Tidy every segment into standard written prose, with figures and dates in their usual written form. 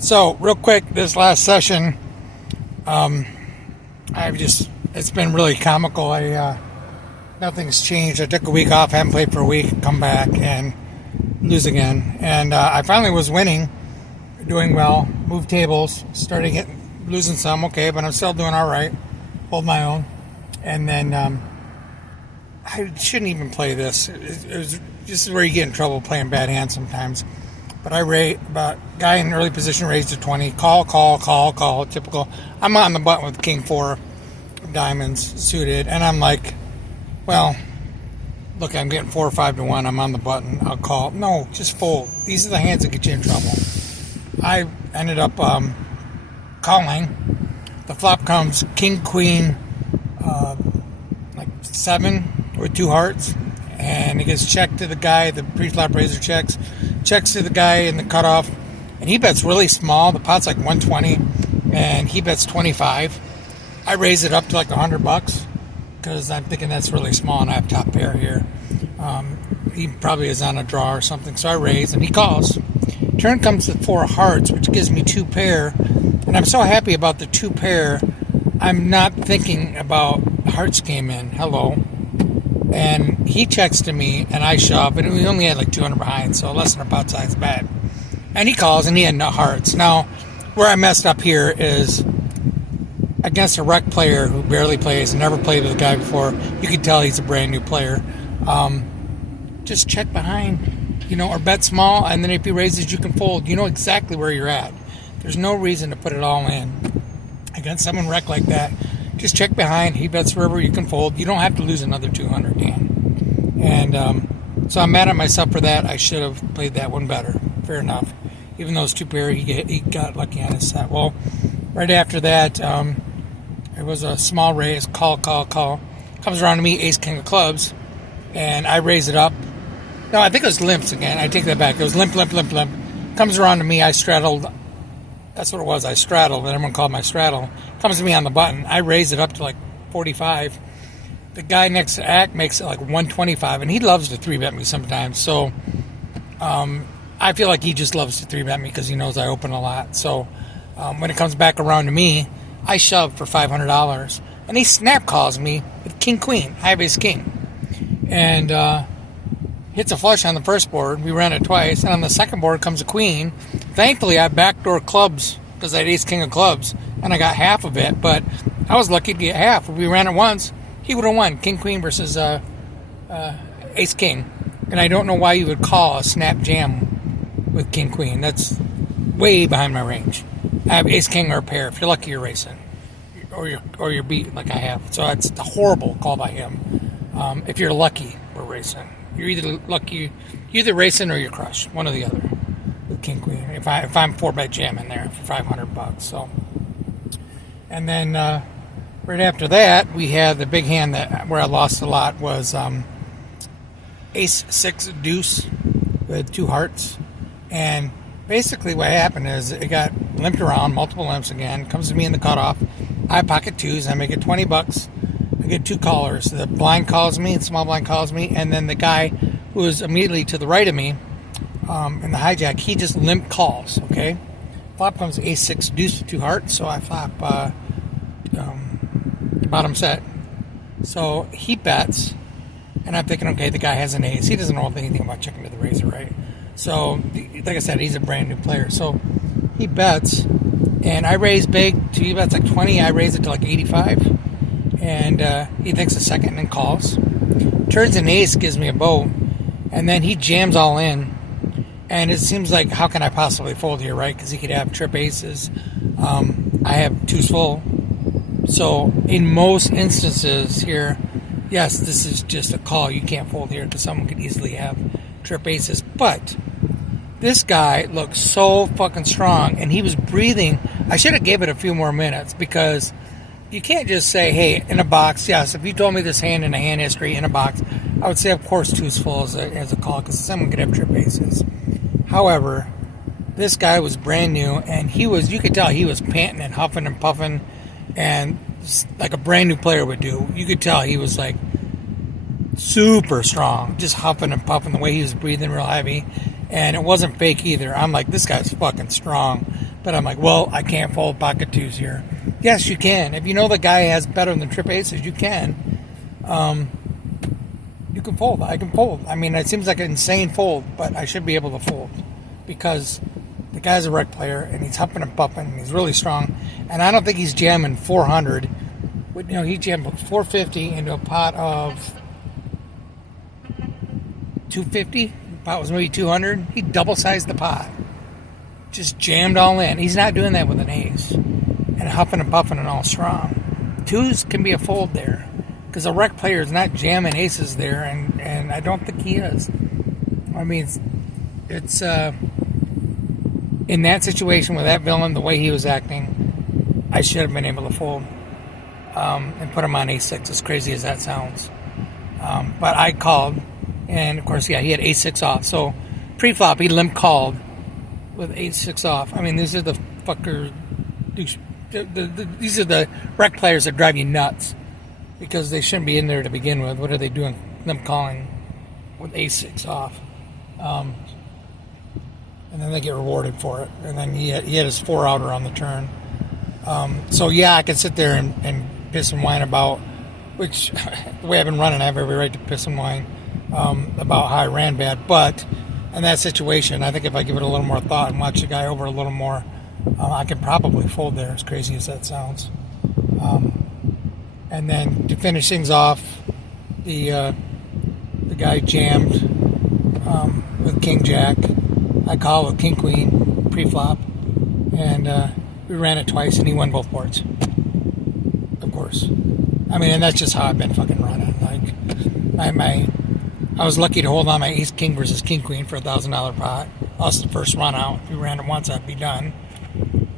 So, real quick, this last session, it's been really comical. Nothing's changed. I took a week off, haven't played for a week, come back and lose again. And I finally was winning, doing well, moved tables, losing some, okay, but I'm still doing all right, hold my own. And then I shouldn't even play this. This is where you get in trouble playing bad hands sometimes. But guy in early position raised to 20. Call. Typical. I'm on the button with King 4 diamonds suited. And I'm like, well, look, I'm getting 4 or 5 to 1. I'm on the button. I'll call. No, just fold. These are the hands that get you in trouble. I ended up calling. The flop comes King, Queen, 7 with 2 hearts. And it gets checked to the guy. The pre-flop raiser checks to the guy in the cutoff, and he bets really small. The pot's like 120, and he bets 25. I raise it up to like $100 because I'm thinking that's really small, and I have top pair here. He probably is on a draw or something, so I raise, and he calls. Turn comes the 4 hearts, which gives me 2 pair, and I'm so happy about the 2 pair. I'm not thinking about hearts came in. Hello. And he checks to me, and I shove, and we only had like 200 behind, so less than a pot size bad. And he calls, and he had no hearts. Now, where I messed up here is against a rec player who barely plays and never played with a guy before. You can tell he's a brand new player. Just check behind, or bet small, and then if he raises, you can fold. You know exactly where you're at. There's no reason to put it all in against someone rec like that. Just check behind. He bets wherever you can fold. You don't have to lose another 200, Dan. And so I'm mad at myself for that. I should have played that one better. Fair enough. Even though it's 2 pair, he got lucky on his set. Well, right after that, it was a small raise. Call. Comes around to me, ace, king of clubs. And I raise it up. No, I think it was limps again. I take that back. It was limp. Comes around to me. I straddled. That's what it was. I straddled, and everyone called my straddle. Comes to me on the button. I raise it up to like 45. The guy next to Act makes it like 125, and he loves to 3-bet me sometimes. So I feel like he just loves to 3-bet me because he knows I open a lot. So when it comes back around to me, I shove for $500, and he snap calls me with King Queen. I have ace king, and hits a flush on the first board. We ran it twice, and on the second board comes a queen. Thankfully, I backdoor clubs because I had ace king of clubs, and I got half of it, but I was lucky to get half. If we ran it once, he would have won. King queen versus ace king, and I don't know why you would call a snap jam with king queen. That's way behind my range. I have ace king or a pair. If you're lucky, you're racing, or you're beat like I have. So it's a horrible call by him. If you're lucky, we're racing. You're either lucky, you're either racing or you're crushed. One or the other with king queen. If I'm 4-bet jamming there for $500, so. And then right after that, we had the big hand where I lost a lot was ace 6 deuce with 2 hearts, and basically what happened is it got limped around, multiple limps again. Comes to me in the cutoff. I pocket 2s. I make it $20. I get 2 callers. The blind calls me, the small blind calls me, and then the guy who is immediately to the right of me in the hijack, he just limp calls, okay? Flop comes ace 6 deuce with 2 hearts, so I flop bottom set. So he bets, and I'm thinking, okay, the guy has an ace. He doesn't know anything about checking to the razor, right? So, like I said, he's a brand new player. So he bets, and I raise big. He bets like 20. I raise it to like 85. And he thinks a second and then calls. Turns an ace, gives me a boat, and then he jams all in. And it seems like, how can I possibly fold here, right? Because he could have trip aces. I have 2s full. So in most instances here, yes, this is just a call. You can't fold here because someone could easily have trip aces. But this guy looked so fucking strong, and he was breathing. I should have gave it a few more minutes because you can't just say, hey, in a box. Yes, if you told me this hand in a hand history in a box, I would say, of course, 2's full as a call because someone could have trip aces. However, this guy was brand new, and you could tell he was panting and huffing and puffing, and like a brand new player would do. You could tell he was like super strong, just huffing and puffing, the way he was breathing real heavy, and it wasn't fake either. I'm like, this guy's fucking strong. But I'm like, well, I can't fold pocket twos here. Yes, you can. If you know the guy has better than trip aces, you can. You can fold. I can fold. I mean, it seems like an insane fold, but I should be able to fold because the guy's a rec player and he's humping and bumping and he's really strong. And I don't think he's jamming 400. He jammed 450 into a pot of 250. The pot was maybe 200. He double-sized the pot. Just jammed all in. He's not doing that with an ace. And huffing and puffing and all strong. Twos can be a fold there. Because a rec player is not jamming aces there, and I don't think he is. I mean, it's in that situation with that villain, the way he was acting, I should have been able to fold and put him on a6, as crazy as that sounds. But I called, and of course, yeah, he had a6 off. So pre-flop, he limp called with a6 off. I mean, these are the fucker, these are the rec players that drive you nuts. Because they shouldn't be in there to begin with. What are they doing? Them calling with a6 off. And then they get rewarded for it. And then he had his 4-outer on the turn. So, yeah, I could sit there and piss and whine about, which, the way I've been running, I have every right to piss and whine about how I ran bad. But in that situation, I think if I give it a little more thought and watch the guy over a little more, I can probably fold there, as crazy as that sounds. And then to finish things off, the guy jammed with King Jack. I called with King Queen pre-flop, and we ran it twice, and he won both boards. Of course, I mean, and that's just how I've been fucking running. Like I was lucky to hold on my Ace King versus King Queen for $1,000 pot. Lost the first run out. If we ran it once, I'd be done.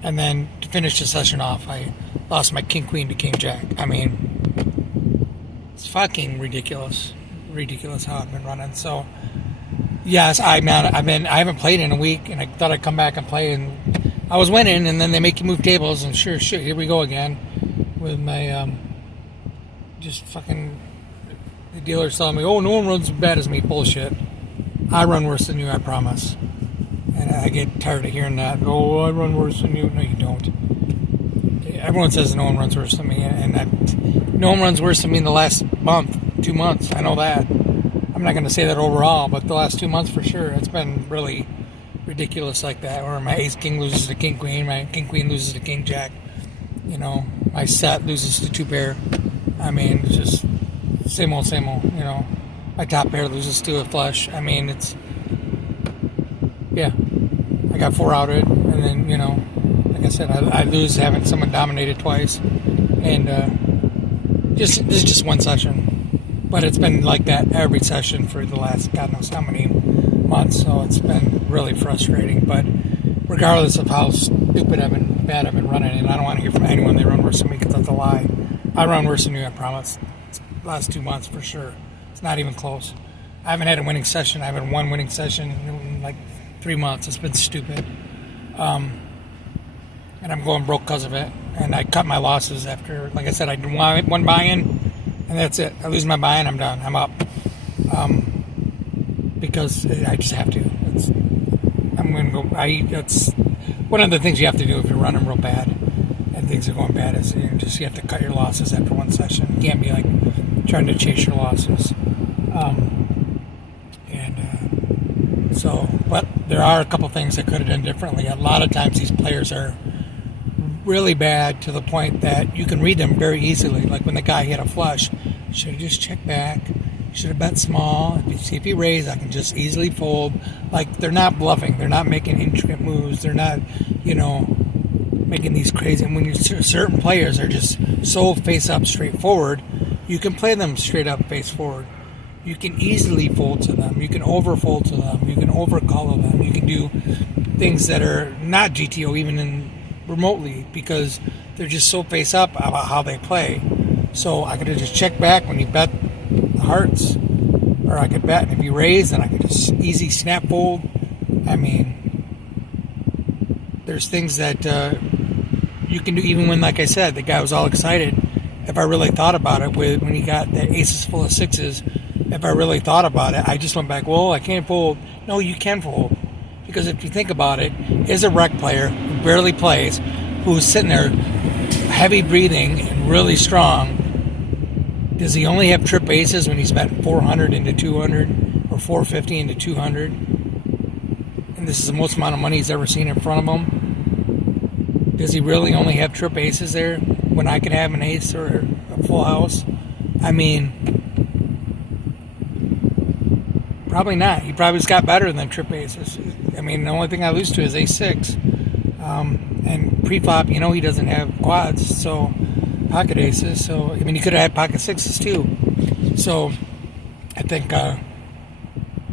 And then to finish the session off, I lost my King Queen to King Jack. I mean, it's fucking ridiculous. Ridiculous how I've been running. So, yes, I haven't played in a week, and I thought I'd come back and play, and I was winning, and then they make you move tables, and sure shit, here we go again with my just fucking the dealer's telling me, oh, no one runs as bad as me. Bullshit. I run worse than you, I promise. And I get tired of hearing that. Oh, I run worse than you. No, you don't. Everyone says no one runs worse than me, and no one runs worse than me in the last month, 2 months. I know that. I'm not going to say that overall, but the last 2 months for sure. It's been really ridiculous like that, where my Ace King loses to King Queen, my King Queen loses to King Jack. You know, my set loses to 2 pair. I mean, it's just same old, you know. My top pair loses to a flush. I mean, it's, yeah. I got 4 out of it, and then, you know, like I said, I lose having someone dominated twice. And this is just one session. But it's been like that every session for the last God knows how many months, so it's been really frustrating. But regardless of how stupid bad I've been running, and I don't want to hear from anyone they run worse than me, because that's a lie. I run worse than you, I promise. It's the last 2 months for sure. It's not even close. I haven't had a winning session. I haven't one winning session in like 3 months. It's been stupid. And I'm going broke because of it. And I cut my losses after, like I said, I did one buy-in, and that's it. I lose my buy-in, I'm done. I'm up. Because I just have to. I'm going to go. That's one of the things you have to do if you're running real bad and things are going bad is you have to cut your losses after one session. You can't be like trying to chase your losses. But there are a couple things I could have done differently. A lot of times these players are really bad to the point that you can read them very easily. Like when the guy hit a flush, should have just checked back. Should have bet small. If he raised, I can just easily fold. Like, they're not bluffing. They're not making intricate moves. They're not, you know, making these crazy. And when certain players are just so face up, straightforward, you can play them straight up, face forward. You can easily fold to them. You can overfold to them. You can overcolor them. You can do things that are not GTO even remotely because they're just so face up about how they play. So I could have just checked back when you bet the hearts, or I could bet, and if you raise, then I could just easy snap fold. I mean, there's things that you can do even when, like I said, the guy was all excited. If I really thought about it, when he got the aces full of sixes, if I really thought about it, I just went back, well, I can't fold. No, you can fold. Because if you think about it, as a rec player, barely plays, who's sitting there heavy breathing and really strong, does he only have trip aces when he's betting 400 into 200 or 450 into 200? And this is the most amount of money he's ever seen in front of him. Does he really only have trip aces there when I could have an ace or a full house? I mean, probably not. He probably's got better than trip aces. I mean, the only thing I lose to is ace-6. And pre-flop, he doesn't have quads, so pocket aces. So, I mean, he could have had pocket sixes too. So, I think,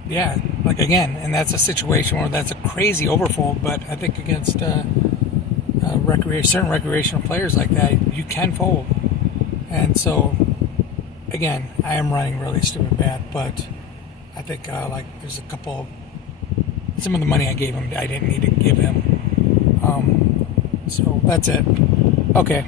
yeah, like again, and that's a situation where that's a crazy overfold, but I think against certain recreational players like that, you can fold. And so, again, I am running really stupid bad, but I think there's a couple. Some of the money I gave him, I didn't need to give him. So that's it. Okay.